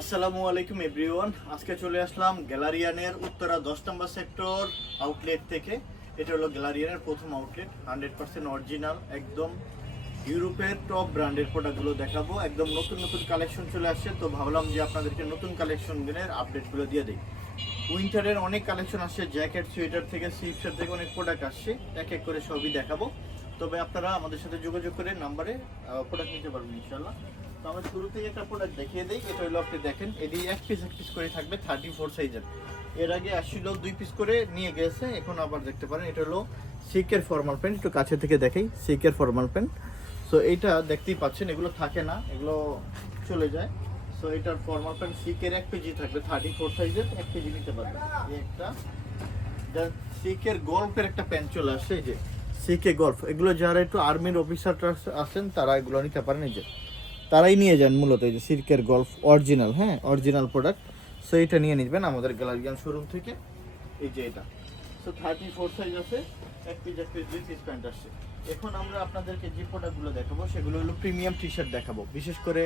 আসসালামু আলাইকুম এভরিওয়ান আজকে চলে আসলাম গ্যালারিয়ানের উত্তরা দশ নম্বর সেক্টর আউটলেট থেকে। এটা হলো গ্যালারিয়ানের প্রথম আউটলেট হান্ড্রেড পার্সেন্ট অরিজিনাল একদম ইউরোপের টপ ব্র্যান্ডের প্রোডাক্টগুলো দেখাবো। একদম নতুন নতুন কালেকশন চলে আসছে, তো ভাবলাম যে আপনাদেরকে নতুন কালেকশনের আপডেটগুলো দিয়ে দিই। উইন্টারের অনেক কালেকশন আসছে জ্যাকেট সোয়েটার থেকে সিপসের থেকে অনেক প্রোডাক্ট আসছে। এক এক করে সবই দেখাবো। তবে আপনারা আমাদের সাথে যোগাযোগ করে নাম্বারে প্রোডাক্ট নিতে পারবেন ইনশাল্লাহ তো আমরা শুরুতেই একটা প্রোডাক্ট দেখিয়ে দিই। এটা হলো আপনি দেখেন, এটি এক পিস এক পিস করে থাকবে থার্টি ফোর সাইজের এর আগে আসছিল দুই পিস করে নিয়ে গেছে, এখন আবার দেখতে পারেন, এটা হলো সিকের ফর্মাল প্যান্ট একটু কাছে থেকে দেখাই সিকের ফর্মাল প্যান্ট সো এইটা দেখতেই পাচ্ছেন, এগুলো থাকে না, এগুলো চলে যায়। সো এটার ফর্মাল প্যান্ট সিকের এক কেজি থাকবে থার্টি ফোর সাইজের এক কেজি নিতে পারবে এই একটা সিকের গল্ফের একটা প্যান্ট চলে আসছে, এই যে সিকে গল্ফ। এগুলো যারা একটু আর্মির অফিসার আছেন, তারা এগুলো নিতে পারেন, এই যে। তারাই নিয়ে যান মূলত এই যে সিল্কের গল্ফ অরিজিনাল হ্যাঁ অরিজিনাল প্রোডাক্ট সো এটা নিয়ে নিবেন আমাদের গ্যালারিয়ান শোরুম থেকে। এই যে এটা। সো থার্টি ফোর সাইজ আছে, এক পিস এক পিস দুই পিস প্যান্ট আসছে। এখন আমরা আপনাদেরকে যে প্রোডাক্টগুলো দেখাবো, সেগুলো হলো প্রিমিয়াম টি শার্ট দেখাবো। বিশেষ করে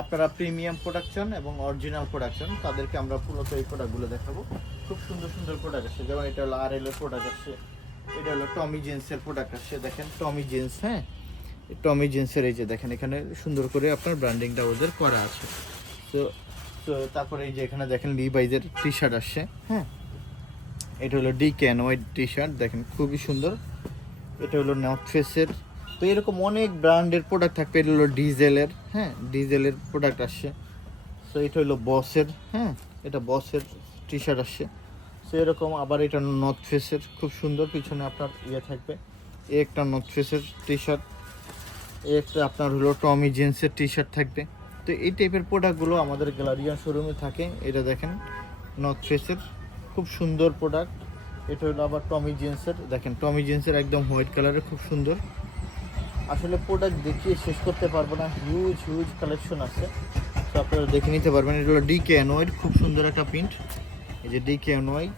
আপনারা প্রিমিয়াম প্রোডাকশন এবং অরিজিনাল প্রোডাকশন তাদেরকে আমরা মূলত এই প্রোডাক্টগুলো দেখাবো। খুব সুন্দর সুন্দর প্রোডাক্ট আসছে। যেমন এটা হলো আর এল এর প্রোডাক্ট আসছে। এটা হলো টমি জিন্সের প্রোডাক্ট আসছে। দেখেন টমি জিন্স হ্যাঁ? টমি জিন্সের এই যে দেখেন, এখানে সুন্দর করে আপনার ব্র্যান্ডিংটা ওদের করা আছে। তো তো তারপরে এই যে এখানে দেখেন লিভাইজের টি শার্ট আসছে হ্যাঁ? এটা হলো ডি ক্যান ওয়াইট টি শার্ট দেখেন খুবই সুন্দর। এটা হলো নর্থ ফেসের তো এরকম অনেক ব্র্যান্ডের প্রোডাক্ট থাকবে, এটা হলো ডিজেলের হ্যাঁ? ডিজেলের প্রোডাক্ট আসছে। তো এটা হলো বসের হ্যাঁ? এটা বসের টি শার্ট আসছে। তো এরকম আবার এটা নর্থ ফেসের খুব সুন্দর, পিছনে আপনার ইয়ে থাকবে। এই একটা নর্থ ফেসের টি শার্ট একটা আপনার হলো টমি জিন্সের টি শার্ট থাকবে। তো এই টাইপের প্রোডাক্টগুলো আমাদের গ্যালারিয়ান শোরুমে থাকে। এটা দেখেন নর্থ ফেসের খুব সুন্দর প্রোডাক্ট এটা হলো আবার টমি জিন্সের। দেখেন, টমি জিন্সের একদম হোয়াইট কালারের খুব সুন্দর। আসলে প্রোডাক্ট দেখিয়ে শেষ করতে পারব না। হিউজ হিউজ কালেকশন আছে। তো আপনারা দেখে নিতে পারবেন, এটা হলো ডি কে অ্যানোয়েড খুব সুন্দর একটা প্রিন্ট এই যে ডি কে অ্যানোয়াই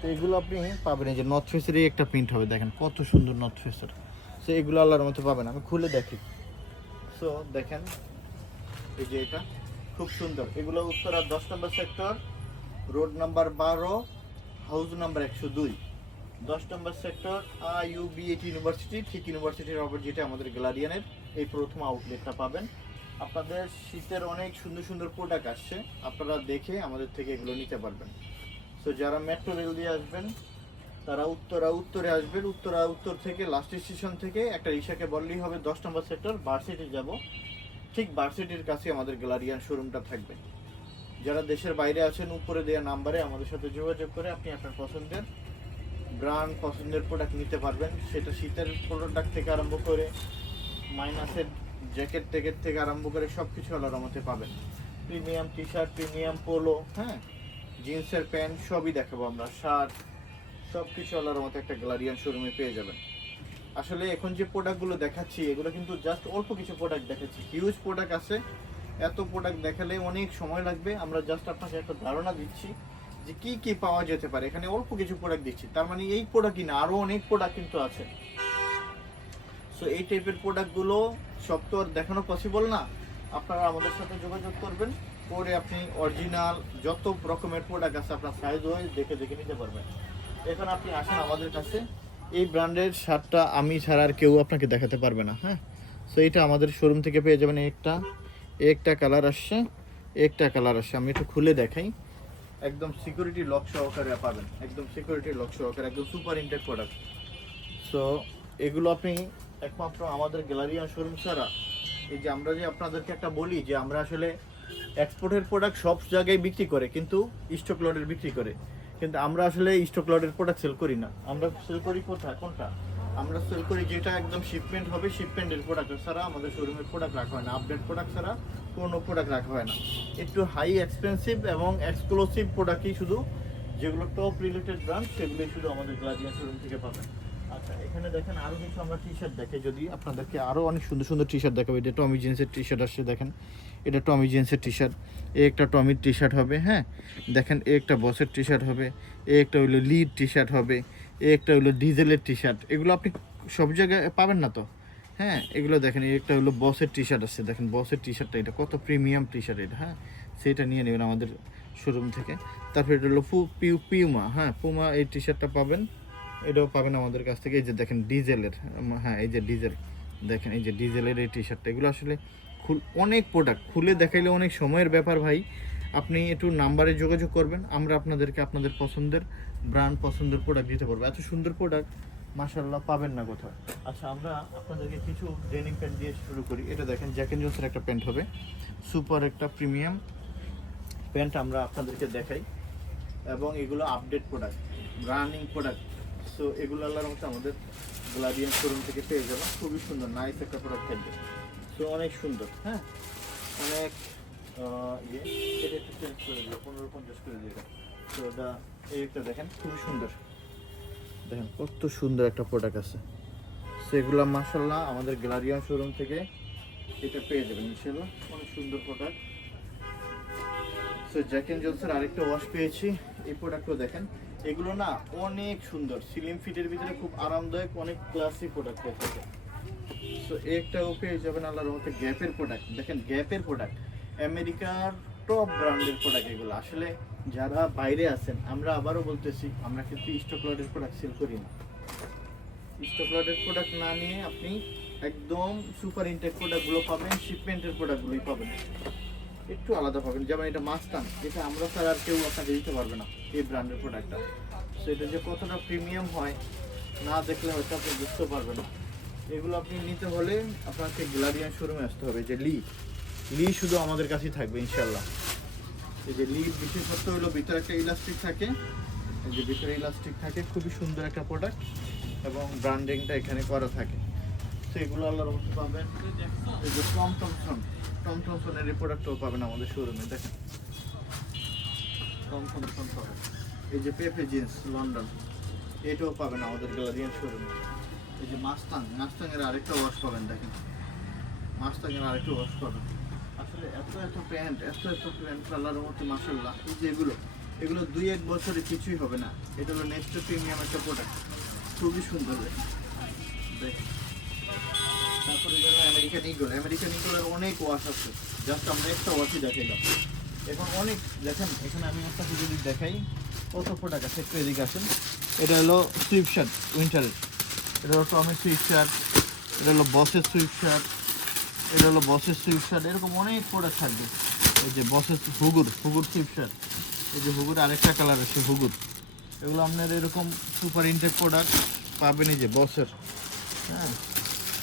তো এগুলো আপনি পাবেন, এই যে নর্থ ফেসেরই একটা প্রিন্ট হবে। দেখেন, কত সুন্দর নর্থ ফেসের সো এগুলো আল্লাহর মতো পাবেন আমি খুলে দেখি। সো দেখেন, এই যে এটা খুব সুন্দর। এগুলো উত্তরা দশ নম্বর সেক্টর রোড নাম্বার বারো হাউস নাম্বার একশো দুই। দশ নম্বর সেক্টর আইউ বিএটি ইউনিভার্সিটি ঠিক ইউনিভার্সিটির অপর যেটা আমাদের গ্যালারিয়ানের এই প্রথম আউটলেটটা পাবেন। আপনাদের শীতের অনেক সুন্দর সুন্দর প্রোডাক্ট আসছে। আপনারা দেখে আমাদের থেকে এগুলো নিতে পারবেন। সো যারা মেট্রো রেল দিয়ে আসবেন তারা উত্তরা, উত্তরে আসবেন। উত্তরা, উত্তর থেকে লাস্ট স্টেশন থেকে একটা রিক্সাকে বললেই হবে, দশ নম্বর সেক্টর ভার্সিটি যাব। ঠিক ভার্সিটির কাছে আমাদের গ্যালারিয়ান শোরুমটা থাকবে। যারা দেশের বাইরে আছেন, উপরে দেওয়া নাম্বারে আমাদের সাথে যোগাযোগ করে আপনি আপনার পছন্দের ব্র্যান্ড পছন্দের প্রোডাক্ট নিতে পারবেন। সেটা শীতের প্রোডাক্ট থেকে আরম্ভ করে মাইনাসের জ্যাকেট ট্যাকেট থেকে আরম্ভ করে সব কিছু আলাদা মতে পাবেন। Premium T shirt premium polo হ্যাঁ? জিন্সের প্যান্ট সবই দেখাবো আমরা। শার্ট সব কিছু আলাদার মতো একটা গ্যালারিয়ান শোরুমে পেয়ে যাবেন। আসলে এখন যে প্রোডাক্টগুলো দেখাচ্ছি, এগুলো কিন্তু জাস্ট অল্প কিছু প্রোডাক্ট দেখাচ্ছি। হিউজ প্রোডাক্ট আছে। এত প্রোডাক্ট দেখালে অনেক সময় লাগবে। আমরা জাস্ট আপনাকে একটা ধারণা দিচ্ছি যে কি কি পাওয়া যেতে পারে। এখানে অল্প কিছু প্রোডাক্ট দিচ্ছি। তার মানে এই প্রোডাক্টই না আরও অনেক প্রোডাক্ট কিন্তু আছে। সো এই টাইপের প্রোডাক্টগুলো সব তো আর দেখানো পসিবল না। আপনারা আমাদের সাথে যোগাযোগ করবেন। করে আপনি অরিজিনাল যত রকমের প্রোডাক্ট আছে আপনার সাইজ ওয়াইজ দেখে দেখে নিতে পারবেন। এখন আপনি আসেন আমাদের কাছে। এই ব্র্যান্ডের শার্টটা আমি ছাড়া আর কেউ আপনাকে দেখাতে পারবে না হ্যাঁ? সো এটা আমাদের শোরুম থেকে পেয়ে যাবেন একটা একটা কালার আসছে, একটা কালার আসছে। আমি একটু খুলে দেখাই। একদম সিকিউরিটি লক সহকারে পাবেন। একদম সিকিউরিটি লক সহকারে, একদম সুপার ইনটেক প্রোডাক্ট সো এগুলো আপনি একমাত্র আমাদের গ্যালারিয়ান শোরুম ছাড়া। এই যে আমরা যে আপনাদেরকে একটা বলি যে আমরা আসলে এক্সপোর্টের প্রোডাক্ট সব জায়গায় বিক্রি করে, কিন্তু স্টক লটের বিক্রি করে। কিন্তু আমরা আসলে স্টক লটের প্রোডাক্ট সেল করি না। আমরা সেল করি কোথায় কোনটা? আমরা সেল করি যেটা একদম শিপমেন্ট হবে শিপমেন্টের প্রোডাক্ট ছাড়া আমাদের শোরুমের প্রোডাক্ট রাখা হয় না। আপডেট প্রোডাক্ট ছাড়া কোনো প্রোডাক্ট রাখা হয় না। একটু হাই এক্সপেন্সিভ এবং এক্সক্লুসিভ প্রোডাক্টই শুধু যেগুলো টপ রিলেটেড ব্র্যান্ড সেগুলোই শুধু আমাদের গ্লাডিয়ান শোরুম থেকে পাবেন। এখানে দেখেন আরও কিছু আমরা টি শার্ট দেখে যদি অনেক সুন্দর সুন্দর টি শার্ট টমি জিন্সের টি শার্ট দেখেন। এটা টমি জিন্সের টি শার্ট এ একটা টমির টি শার্ট হবে হ্যাঁ? দেখেন একটা বসের টি শার্ট হবে, এ একটা লিড টি শার্ট হবে, এ একটা ডিজেলের টি শার্ট এগুলো আপনি সব জায়গায় পাবেন না তো? হ্যাঁ এগুলো দেখেন একটা হলো বসের টি শার্ট আছে দেখেন বসের টি শার্টটা এটা কত প্রিমিয়াম টি শার্ট এটা হ্যাঁ? সেটা নিয়ে নেবেন আমাদের শোরুম থেকে। তারপরে এটা হলো পিউ পিউমা হ্যাঁ? পুমা এই টি শার্টটা পাবেন। এটাও পাবেন আমাদের কাছ থেকে। এই যে দেখেন ডিজেলের হ্যাঁ এই যে ডিজেল, দেখেন এই যে ডিজেলের এই টি শার্টটা এগুলো আসলে খুল, অনেক প্রোডাক্ট খুলে দেখাইলে অনেক সময়ের ব্যাপার ভাই। আপনি একটু নাম্বারে যোগাযোগ করবেন, আমরা আপনাদেরকে আপনাদের পছন্দের ব্র্যান্ড পছন্দের প্রোডাক্ট দিতে পারব। এত সুন্দর প্রোডাক্ট মাশাল্লাহ পাবেন না কোথাও। আচ্ছা আমরা আপনাদেরকে কিছু ডেনিম প্যান্ট দিয়ে শুরু করি। এটা দেখেন জ্যাক এন্ড জোন্সের একটা প্যান্ট হবে। সুপার একটা প্রিমিয়াম প্যান্ট আমরা আপনাদেরকে দেখাই। এবং এগুলো update product running product so এগুলো আল্লাহর মতো আমাদের গ্লাডিয়ান শোরুম থেকে পেয়ে যাবেন। খুবই সুন্দর নাইস একটা প্রোডাক্ট থাকবে। সো অনেক সুন্দর হ্যাঁ? অনেক ইয়ে। এটা চেঞ্জ করে দিও, পনেরো পঞ্চাশ করে দিও তো ওটা, এই একটা দেখেন, খুবই সুন্দর। দেখেন, কত সুন্দর একটা প্রোডাক্ট আছে। সেগুলো মাসাল্লাহ আমাদের গ্যালারিয়ান শোরুম থেকে এটা পেয়ে যাবেন ইনশাল্লাহ অনেক সুন্দর প্রোডাক্ট সো জ্যাক এন্ড জোন্সের আরেকটা ওয়াশ পেয়েছি। এই প্রোডাক্টও দেখেন এগুলো না অনেক সুন্দর। সিলিম ফিটের ভিতরে খুব আরামদায়ক, অনেক ক্লাসি প্রোডাক্ট হয়ে থাকে। সো একটাও পেয়ে যাবেন আল্লাহর মতো গ্যাপের প্রোডাক্ট দেখেন গ্যাপের প্রোডাক্ট আমেরিকার টপ ব্র্যান্ডের প্রোডাক্ট এগুলো। আসলে যারা বাইরে আছেন, আমরা আবারও বলতেছি, আমরা কিন্তু স্টক লটের প্রোডাক্ট সেল করি না। স্টক লটের প্রোডাক্ট না নিয়ে আপনি একদম সুপার ইনটেক প্রোডাক্টগুলো পাবেন শিপমেন্টের প্রোডাক্টগুলোই পাবেন। একটু আলাদা পাবেন। যেমন এটা মাস্তান এটা আমরা স্যার আর কেউ আপনাকে দিতে পারবে না। এই ব্র্যান্ডের প্রোডাক্টটা সেটা যে কতটা প্রিমিয়াম হয়, না দেখলে হয়তো আপনি বুঝতে পারবেন না। এগুলো আপনি নিতে হলে আপনাকে গ্যালারিয়ান শোরুমে আসতে হবে যে লি লি শুধু আমাদের কাছেই থাকবে ইনশাল্লাহ এই যে লি বিশেষত্ব হলো ভিতরে একটা ইলাস্টিক থাকে। এই যে ভিতরে ইলাস্টিক থাকে, খুবই সুন্দর একটা প্রোডাক্ট এবং ব্র্যান্ডিংটা এখানে করা থাকে। তো এগুলো আল্লাহর মতো পাবেন। এই যে টম টমসন টম টমসনের এই প্রোডাক্টও পাবেন আমাদের শোরুমে দেখেন। টম টমসন পাবেন এই যে পেপে জিন্স, লন্ডন, এটাও পাবেন আমাদের গ্যালারিয়ান শোরুমে এই যে মাস্তাং মাস্তাংয়ের আরেকটা ওয়াশ পাবেন, দেখেন। মাস্তাংয়ের আরেকটা ওয়াশ পাবেন। আসলে এত এত প্যান্ট, এত এত প্যান্ট আল্লাহর মতো মাসাল্লাহ এই যে এগুলো এগুলো দুই এক বছরে কিছুই হবে না। এটা হলো নেক্সট প্রিমিয়াম একটা প্রোডাক্ট খুবই সুন্দর তারপরে আমেরিকান ইগল আমেরিকান ইগলের অনেক ওয়াশ আছে। জাস্ট আমরা একটা ওয়াশই দেখাইলাম। এখন অনেক এখানে আমি যদি দেখাই, কত প্রোডাক্ট আছে একটু এদিকে এটা হলো এটা হলো এটা হলো বসের এটা হলো বসের এরকম অনেক প্রোডাক্ট থাকবে। এই যে বসের এই যে আরেকটা কালার আছে হুগুর। এগুলো আপনার এরকম সুপার ইনটেক প্রোডাক্ট পাবেন এই যে বসের হ্যাঁ?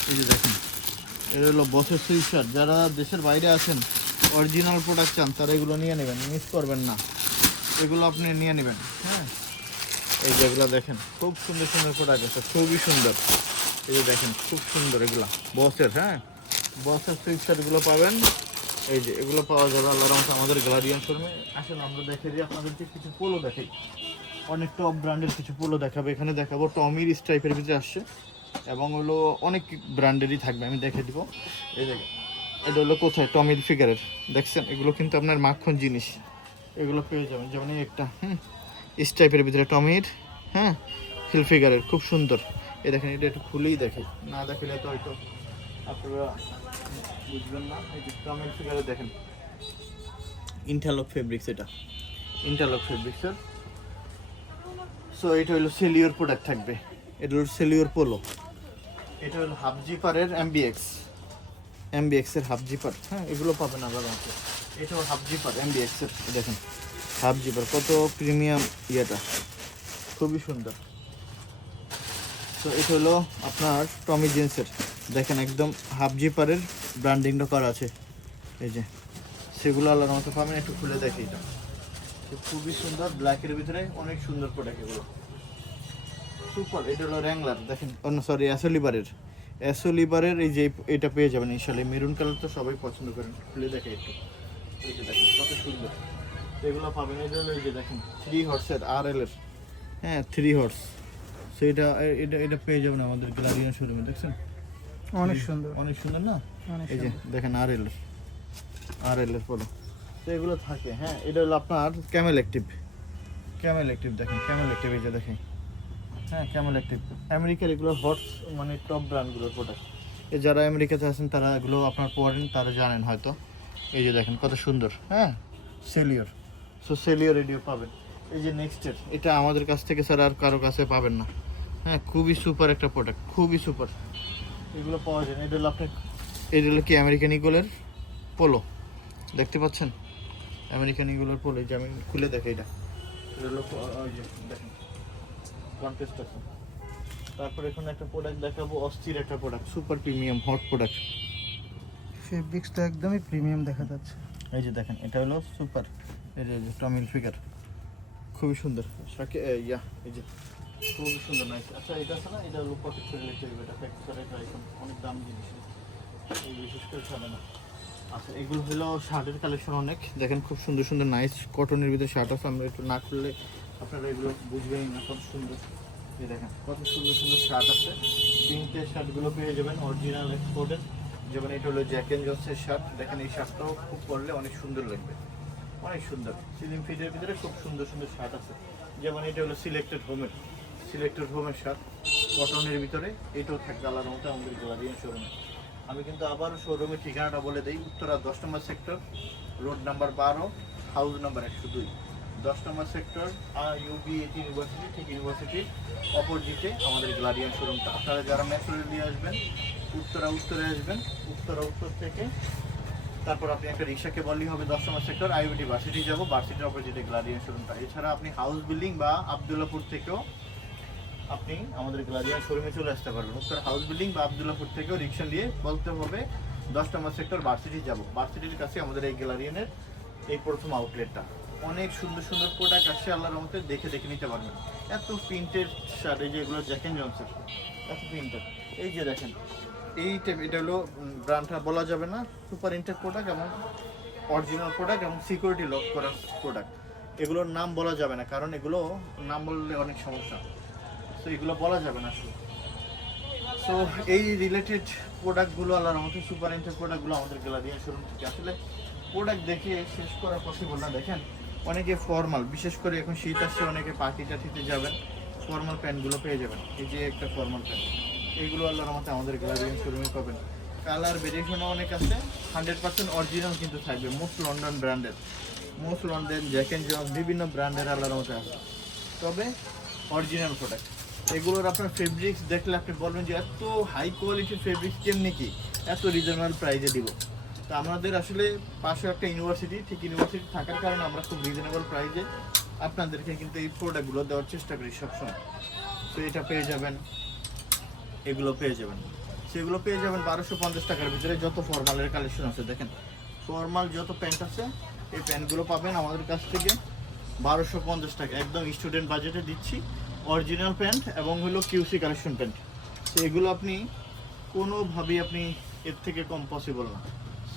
এই যে দেখেন, এটা হলো বসের সুইপ যারা দেশের বাইরে আছেন অরিজিনাল প্রোডাক্ট চান, তারা এগুলো নিয়ে নেবেন মিস করবেন না। এগুলো আপনি নিয়ে নেবেন হ্যাঁ? এই যেগুলো দেখেন, খুব সুন্দর সুন্দর প্রোডাক্ট আছে, খুবই সুন্দর। এই যে দেখেন, খুব সুন্দর এগুলা বসের হ্যাঁ? বসের সুইপ শার্টগুলো পাবেন। এই যে এগুলো পাওয়া যাবে আল্লাহ আমাদের গ্যালারিয়ান শোরুমে আসলে আমরা দেখে দিই আপনাদেরকে কিছু পোলো দেখাই। অনেক টপ ব্র্যান্ডের কিছু পোলো দেখাবো। এখানে দেখাবো টমির স্ট্রাইপের ভিতরে আসছে, এবং হলো অনেক ব্র্যান্ডেরই থাকবে, আমি দেখে দিব। এই দেখেন এটা হলো কোথায়? টমির ফিগারের দেখছেন? এগুলো কিন্তু আপনার মাখন জিনিস। এগুলো পেয়ে যাবেন। যেমন এই একটা হুম? স্ট্রাইপের ভিতরে টমির হ্যাঁ? হিল ফিগারের খুব সুন্দর। এ দেখেন এটা একটু খুলেই দেখে। না দেখলে তো হয়তো আপনারা বুঝবেন না। এই যে টমির ফিগারে দেখেন। ইন্টারলক ফেব্রিক্স এটা। ইন্টারলক ফেব্রিক্সের সো এটা হলো সেলিওর প্রোডাক্ট থাকবে। এটা হলো সেলিওর পোলো এটা হলো হাফ জিপারের এমবিএক্স এমবিএক্স এর হাফ জিপার হ্যাঁ এগুলো পাবেন আবার আমাকে। এটা হাফ জিপার এমবিএক্স এর দেখেন হাফ জিপার কত প্রিমিয়াম ইয়েটা। খুবই সুন্দর। তো এটা হলো আপনার টমি জিন্সের দেখেন একদম হাফ জিপারের ব্র্যান্ডিংটা করা আছে। এই যে সেগুলো আল্লাহর মতো পাবেন একটু খুলে দেখি এটা। খুবই সুন্দর ব্ল্যাকের ভিতরে অনেক সুন্দর প্রোডাক্ট এগুলো। সুপার এটা হলো র্যাংলার দেখেন অন্য সরি অ্যাসোলিবারের অ্যাসোলিবারের এই যে এটা পেয়ে যাবেন ইনশাল্লাহ মেরুন কালার তো সবাই পছন্দ করেন। খুলে দেখে একটু। এই যে দেখেন কত সুন্দর। এগুলো পাবেন এটা হলো এই যে দেখেন থ্রি হর্সের আর এল এর। হ্যাঁ থ্রি হর্স সো এটা এটা এটা পেয়ে যাবেন আমাদের শোরুমে দেখছেন? অনেক সুন্দর। অনেক সুন্দর না? এই যে দেখেন আর এল আর এল এর পলো তো এগুলো থাকে হ্যাঁ এটা হলো আপনার ক্যামেল অ্যাক্টিভ ক্যামেল অ্যাক্টিভ দেখেন ক্যামেল অ্যাক্টিভ এই যে দেখেন। হ্যাঁ ক্যামেল অ্যাক্টিভ আমেরিকার এগুলো হট মানে টপ ব্র্যান্ডগুলোর প্রোডাক্ট এ যারা আমেরিকাতে আছেন, তারা এগুলো আপনার পড়েন তারা জানেন হয়তো। এই যে দেখেন, কত সুন্দর হ্যাঁ? সেলিওর সো সেলিওর রেডিও পাবেন। এই যে নেক্সটের এটা আমাদের কাছ থেকে স্যার আর কারও কাছে পাবেন না। হ্যাঁ খুবই সুপার একটা প্রোডাক্ট খুবই সুপার এগুলো পাওয়া যায় এটা হলো আপনার, এটা হলো কি, আমেরিকান ইগলের পোলো দেখতে পাচ্ছেন? আমেরিকান ইগলের পোলো যে আমি খুলে দেখে এটা। এটা হলো দেখেন। কন্টেস্ট আছে। তারপর এখানে একটা প্রোডাক্ট দেখাবো অস্থির একটা product super premium hot product ফেব্রিক্সটা একদমই প্রিমিয়াম দেখা যাচ্ছে। এই যে দেখেন এটা হলো সুপার এই যে টমিল ফিগার খুবই সুন্দর। সাকে ইয়া এই যে খুবই সুন্দর নাইস আচ্ছা এটা আছে না? এটা হলো পকেট করে হবে এটা ফ্যাক্টরি এখন অনেক দাম জিনিস। এই বিশেষ করে ছাড়ে না। আচ্ছা এগুলো হলো শার্টের কালেকশন অনেক। দেখেন খুব সুন্দর সুন্দর নাইস কটনের ভিতরে শার্ট আছে আমরা একটু না খুললে আপনারা এগুলো বুঝবেন না, কত সুন্দর। এই দেখেন, কত সুন্দর সুন্দর শার্ট আছে। প্রিন্টের শার্টগুলো পেয়ে যাবেন অরিজিনাল এক্সপোর্টের যেমন এটা হলো জ্যাক এন্ড জন্সের শার্ট দেখেন, এই শার্টটাও খুব পরলে অনেক সুন্দর লাগবে। অনেক সুন্দর। সিলিং ফিটের ভিতরে খুব সুন্দর সুন্দর শার্ট আছে। যেমন এটা হলো সিলেক্টেড হোমের সিলেক্টেড হোমের শার্ট কটনের ভিতরে এটাও থাকবে আলাদা মতো আমাদের গ্যালারিয়ান শোরুমে আমি কিন্তু আবার শোরুমের ঠিকানাটা বলে দিই। উত্তরা দশ নম্বর সেক্টর রোড নাম্বার বারো হাউস নাম্বার একশো দুই। দশ নম্বর সেক্টর ইউবি এটি ইউনিভার্সিটি ঠিক ইউনিভার্সিটির অপোজিটে আমাদের গ্লাডিয়ান শোরুমটা আপনারা যারা ন্যাচুরাল দিয়ে আসবেন, উত্তরা উত্তরে আসবেন, উত্তরা উত্তর থেকে, তারপর আপনি একটা রিক্সাকে বললেই হবে দশ নম্বর সেক্টর আইউটি ভার্সিটি যাব ভার্সিটির অপোজিটে গ্লাডিয়ান শোরুমটা এছাড়া আপনি হাউস বিল্ডিং বা আবদুল্লাপুর থেকেও আপনি আমাদের গ্লাডিয়ান শোরুমে চলে আসতে পারবেন। উত্তর হাউস বিল্ডিং বা আবদুল্লাপুর থেকেও রিক্সা নিয়ে বলতে হবে দশ নম্বর সেক্টর ভার্সিটি যাব। ভার্সিটির কাছে আমাদের এই গ্যালারিয়ানের এই প্রথম আউটলেটটা অনেক সুন্দর সুন্দর প্রোডাক্ট আসছে, আল্লাহর রহমতে দেখে দেখে নিতে পারবেন। এত প্রিন্টের শার্ট এই যে এগুলো জনসের এত প্রিন্টের এই যে দেখেন, এই টাইপ এটা হলো ব্র্যান্ডটা বলা যাবে না সুপার ইন্টের প্রোডাক্ট এবং অরিজিনাল প্রোডাক্ট এবং সিকিউরিটি লক করা প্রোডাক্ট এগুলোর নাম বলা যাবে না, কারণ এগুলো নাম বললে অনেক সমস্যা। তো এগুলো বলা যাবে না আসলে। সো এই রিলেটেড প্রোডাক্টগুলো আল্লাহর মতো সুপার ইন্টের প্রোডাক্টগুলো আমাদের গ্যালারিয়া শোরুম থেকে আসলে প্রোডাক্ট দেখে শেষ করা পসিবল না, দেখেন। অনেকে ফর্মাল বিশেষ করে এখন শীত আসছে, অনেকে পার্টি টাটিতে যাবেন ফর্মাল প্যান্টগুলো পেয়ে যাবেন। এই যে একটা ফর্মাল প্যান্ট, এইগুলো আল্লাহর মতো আমাদের গ্যালারিয়ান শোরুমে পাবেন। কালার ভেরিয়েশনও অনেক আছে হান্ড্রেড পার্সেন্ট অরিজিনাল কিন্তু থাকবে মোস্ট লন্ডন ব্র্যান্ডের most London Jack and Jones বিভিন্ন ব্র্যান্ডের আল্লাহর মতো আছে। তবে অরিজিনাল প্রোডাক্ট এগুলোর আপনার ফেব্রিক্স দেখলে আপনি বলবেন যে এত হাই কোয়ালিটির ফেব্রিক্স কেমনি কি? এত রিজনেবল প্রাইসে দিব। তো আমাদের আসলে পাশে একটা ইউনিভার্সিটি ঠিক ইউনিভার্সিটি থাকার কারণে আমরা খুব রিজনেবল প্রাইসে আপনাদেরকে কিন্তু এই প্রোডাক্টগুলো দেওয়ার চেষ্টা করি সবসময়। তো এটা পেয়ে যাবেন, এগুলো পেয়ে যাবেন। সেগুলো পেয়ে যাবেন বারোশো পঞ্চাশ টাকার ভিতরে যত ফর্মালের কালেকশন আছে, দেখেন। ফর্মাল যত প্যান্ট আছে, এই প্যান্টগুলো পাবেন আমাদের কাছ থেকে বারোশো পঞ্চাশ টাকা। একদম স্টুডেন্ট বাজেটে দিচ্ছি অরিজিনাল প্যান্ট এবং হলো কিউসি কালেকশন প্যান্ট তো এগুলো আপনি কোনোভাবেই আপনি এর থেকে কম পসিবল না।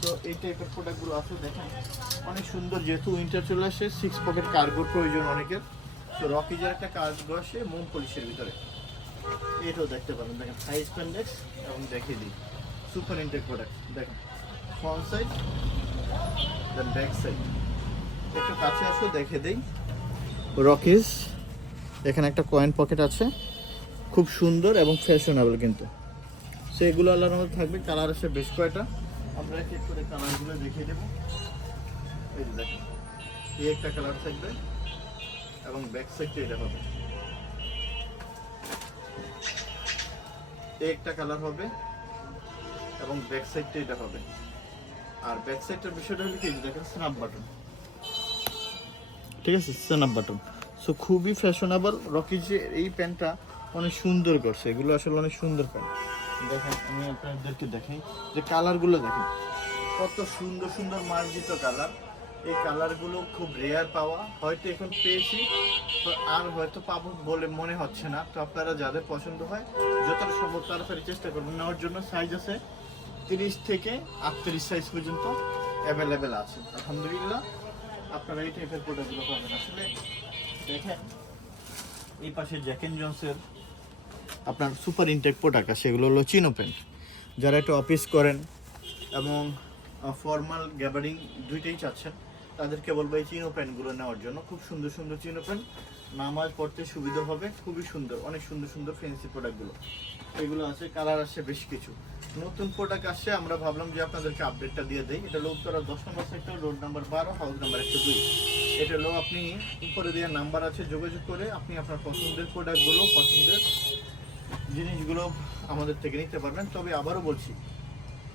তো এই টাইপের প্রোডাক্টগুলো আছে, দেখেন। অনেক সুন্দর, যেহেতু উইন্টার চলে আসে সিক্স পকেট কার্গোর প্রয়োজন অনেকের। তো রকিজের একটা কার্গো আসে মোম পলিশের ভিতরে। এটাও দেখতে পারেন দেখেন হাই স্প্যান্ডেক্স এবং দেখিয়ে দিই। সুপার ইন্টেক প্রোডাক্ট দেখেন front side then back side একটু কাছে আসো দেখে দিই। রকিজ এখানে একটা কয়েন পকেট আছে। খুব সুন্দর এবং ফ্যাশনেবল কিন্তু। সো এগুলো আল্লাহর মধ্যে থাকবে কালার আছে বেশ কয়টা। আমরা এক করে কালারগুলো দেখিয়ে দেবো। এই যে দেখেন, এই একটা কালার থাকবে এবং ব্যাক সাইডটা এটা হবে। এই একটা কালার হবে এবং ব্যাক সাইডটা এটা হবে। আর ব্যাক সাইডটার বিষয়টা হলো কি দেখেন স্ন্যাপ বাটন ঠিক আছে? স্ন্যাপ বাটন সো খুবই ফ্যাশনেবল রকি যে এই প্যান্টটা অনেক সুন্দর করছে। এগুলো আসলে অনেক সুন্দর প্যান্ট দেখেন, আমি আপনাদেরকে দেখাই যে কালারগুলো দেখেন। কত সুন্দর সুন্দর মার্জিত কালার। এই কালারগুলো খুব রেয়ার পাওয়া। হয়তো এখন পেয়েছি আর হয়তো পাবো বলে মনে হচ্ছে না। তো আপনারা যাদের পছন্দ হয়, যতটা সম্ভব তাড়াতাড়ি চেষ্টা করবেন। নেওয়ার জন্য সাইজ আছে তিরিশ থেকে আটত্রিশ সাইজ পর্যন্ত অ্যাভেলেবেল আছে। আলহামদুলিল্লাহ, আপনারা এই টাইপের প্রোডাক্টগুলো পাবেন। আসলে দেখেন, এই পাশে জ্যাক এন্ড জন্সের আপনার সুপার ইনটেক প্রোডাক্ট আছে সেগুলো হলো চিনো প্যান্ট যারা একটু অফিস করেন এবং ফর্মাল গ্যাবারিং দুইটাই চাচ্ছেন, তাদেরকে বলব এই চিনো প্যান্টগুলো নেওয়ার জন্য। খুব সুন্দর সুন্দর চিনো প্যান্ট নামাজ পড়তে সুবিধা হবে, খুবই সুন্দর, অনেক সুন্দর সুন্দর ফ্যান্সি প্রোডাক্টগুলো এগুলো আছে, কালার আসছে বেশ কিছু। নতুন প্রোডাক্ট আসছে, আমরা ভাবলাম যে আপনাদেরকে আপডেটটা দিয়ে দেই। এটা হলো উত্তরা দশ নম্বর সেক্টর রোড নাম্বার বারো হাউস নাম্বার একশো দুই। এটা হলো আপনি উপরে দেওয়া নাম্বার আছে, যোগাযোগ করে আপনি আপনার পছন্দের প্রোডাক্টগুলো পছন্দের জিনিসগুলো আমাদের থেকে নিতে পারবেন। তবে আবারও বলছি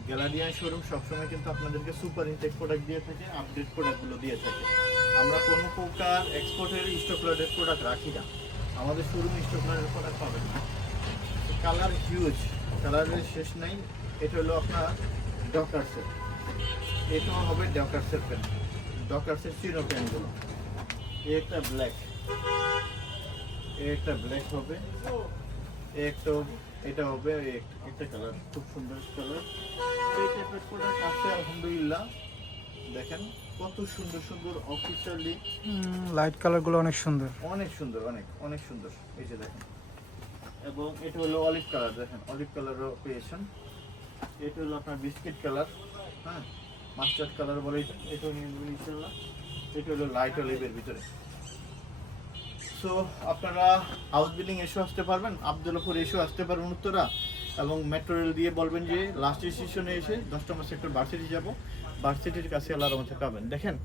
গ্যালারিয়ান শোরুম সবসময় কিন্তু আপনাদেরকে সুপার ইনটেক প্রোডাক্ট দিয়ে থাকে, আপডেট প্রোডাক্টগুলো দিয়ে থাকে। আমরা কোনো প্রকার এক্সপোর্টের স্টক প্রোডাক্ট রাখি না। আমাদের শোরুম স্টক প্রোডাক্ট পাবেন না। কালার হিউজ, কালারের শেষ নাই। এটা হলো আপনার ডকার্সের। এটাও হবে ডকার্সের পেন। ডকার্সের চিনো পেনগুলো। এ একটা ব্ল্যাক একটা ব্ল্যাক হবে। একটা এটা হবে একটা- কালার খুব সুন্দর কালার এই টাইপের প্রোডাক্ট আছে আলহামদুলিল্লাহ। দেখেন কত সুন্দর সুন্দর অফিসিয়ালি লাইট কালারগুলো অনেক সুন্দর। অনেক সুন্দর অনেক অনেক সুন্দর। এই যে দেখেন। এবং এটা হলো অলিভ কালার দেখেন অলিভ কালারও পেয়েছেন এটা হলো আপনার বিস্কিট কালার হ্যাঁ? মাস্টার্ড কালার বলে এটা নিয়ে ইনশাল্লাহ এটা হলো লাইট অলিভের ভিতরে। সো আপনারা হাউস বিল্ডিং এসেও আসতে পারবেন, আবদুল্লাপুর এসেও আসতে পারবেন উত্তরা এবং মেট্রো রেল দিয়ে বলবেন যে লাস্ট স্টেশনে এসে দশ নম্বর সেক্টর ভার্সিটি যাব। ভার্সিটির কাছে আল্লাহর মধ্যে পাবেন। দেখেন,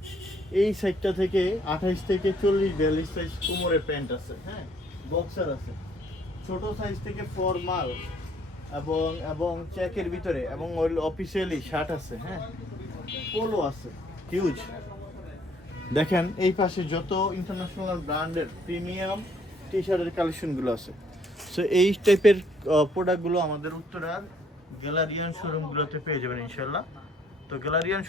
এই সাইডটা থেকে আঠাইশ থেকে চল্লিশ বিয়াল্লিশ সাইজ কোমরের প্যান্ট আছে হ্যাঁ বক্সার আছে। ছোট সাইজ থেকে ফর্মাল এবং এবং চেকের ভিতরে, এবং অফিসিয়ালি শার্ট আছে হ্যাঁ পোলো আছে হিউজ দেখেন, এই পাশে যত ইন্টারন্যাশনাল ব্র্যান্ডের প্রিমিয়াম টি শার্টের কালেকশনগুলো আছে। সো এই টাইপের প্রোডাক্টগুলো আমাদের উত্তরার গ্যালারিয়ান শোরুমগুলোতে পেয়ে যাবেন ইনশাল্লাহ তো গ্যালারিয়ান